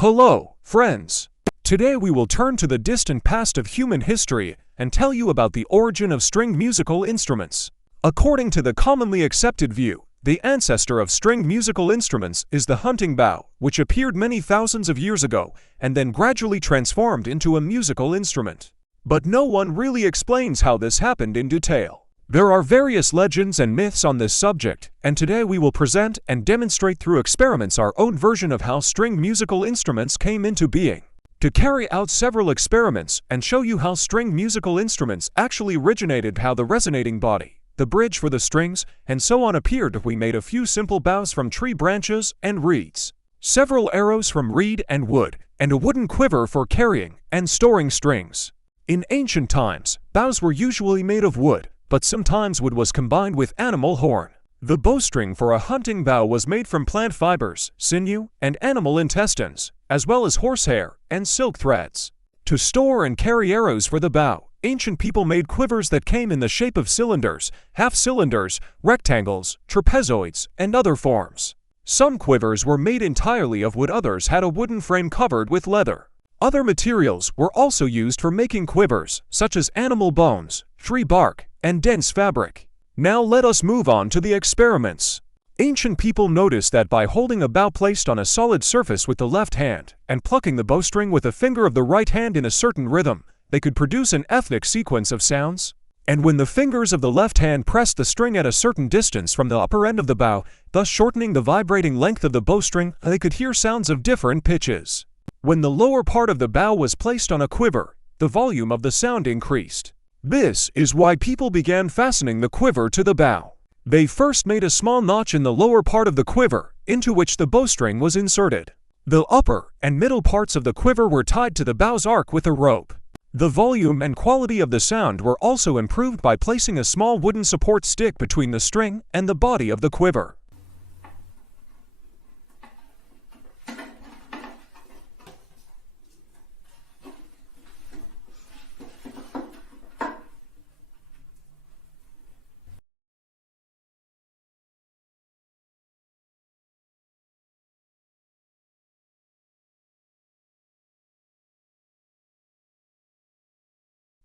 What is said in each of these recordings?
Hello, friends. Today we will turn to the distant past of human history and tell you about the origin of stringed musical instruments. According to the commonly accepted view, the ancestor of stringed musical instruments is the hunting bow, which appeared many thousands of years ago and then gradually transformed into a musical instrument. But no one really explains how this happened in detail. There are various legends and myths on this subject, and today we will present and demonstrate through experiments our own version of how stringed musical instruments came into being. To carry out several experiments and show you how stringed musical instruments actually originated, how the resonating body, the bridge for the strings, and so on appeared, we made a few simple bows from tree branches and reeds, several arrows from reed and wood, and a wooden quiver for carrying and storing strings. In ancient times, bows were usually made of wood, but sometimes wood was combined with animal horn. The bowstring for a hunting bow was made from plant fibers, sinew, and animal intestines, as well as horsehair and silk threads. To store and carry arrows for the bow, ancient people made quivers that came in the shape of cylinders, half-cylinders, rectangles, trapezoids, and other forms. Some quivers were made entirely of wood, others had a wooden frame covered with leather. Other materials were also used for making quivers, such as animal bones, tree bark, and dense fabric. Now let us move on to the experiments. Ancient people noticed that by holding a bow placed on a solid surface with the left hand and plucking the bowstring with a finger of the right hand in a certain rhythm, they could produce an ethnic sequence of sounds. And when the fingers of the left hand pressed the string at a certain distance from the upper end of the bow, thus shortening the vibrating length of the bowstring, they could hear sounds of different pitches. When the lower part of the bow was placed on a quiver, the volume of the sound increased. This is why people began fastening the quiver to the bow. They first made a small notch in the lower part of the quiver, into which the bowstring was inserted. The upper and middle parts of the quiver were tied to the bow's arc with a rope. The volume and quality of the sound were also improved by placing a small wooden support stick between the string and the body of the quiver.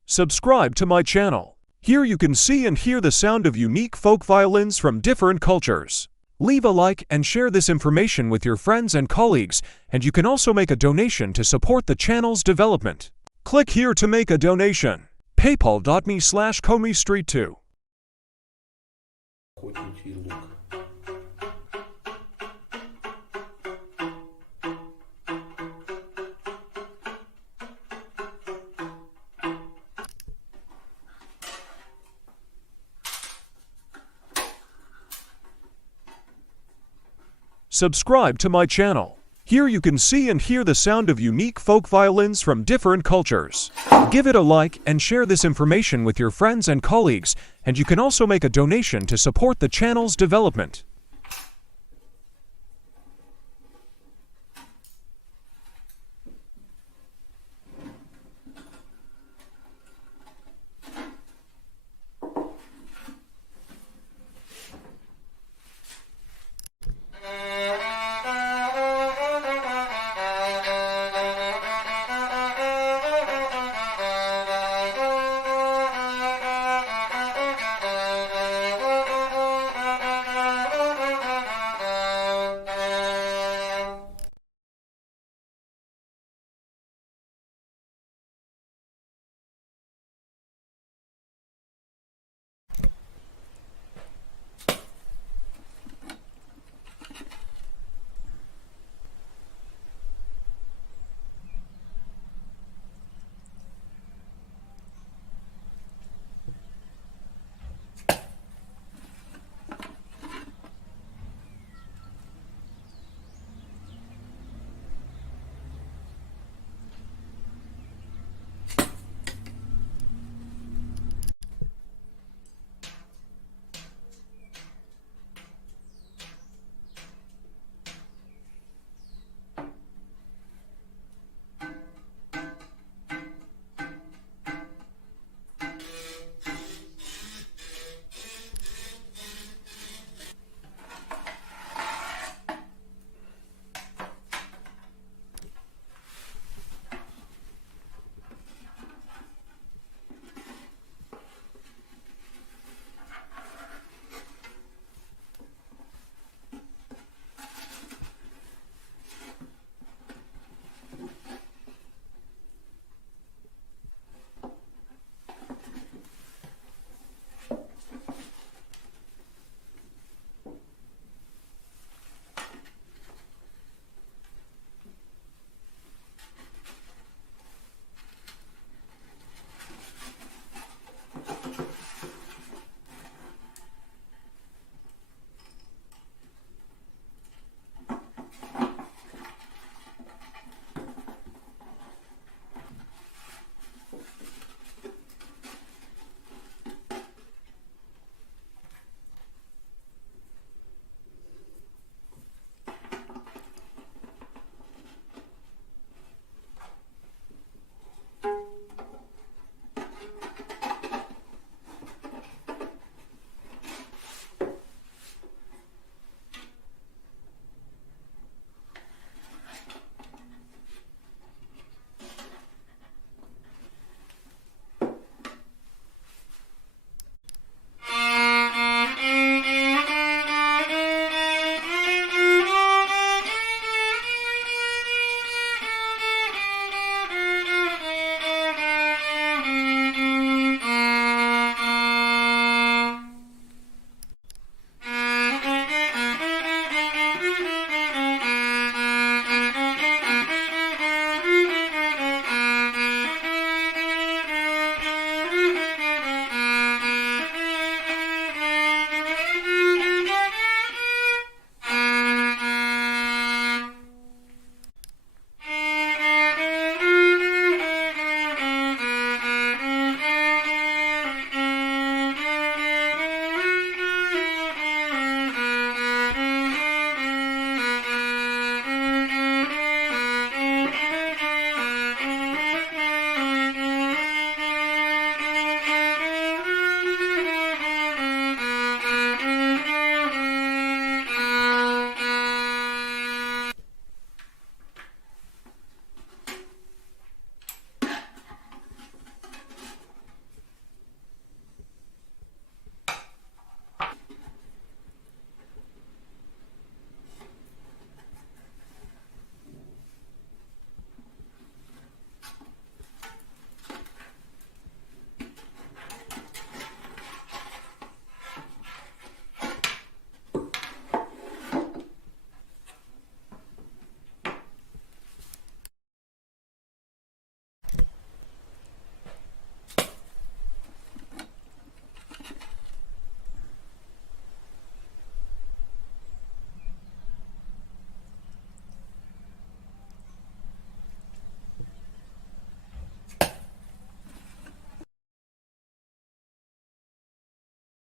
Subscribe to my channel. Here you can see and hear the sound of unique folk violins from different cultures. Leave a like and share this information with your friends and colleagues, and you can also make a donation to support the channel's development. Click here to make a donation. paypal.me/comistreet2. Subscribe to my channel. Here you can see and hear the sound of unique folk violins from different cultures. Give it a like and share this information with your friends and colleagues, and you can also make a donation to support the channel's development.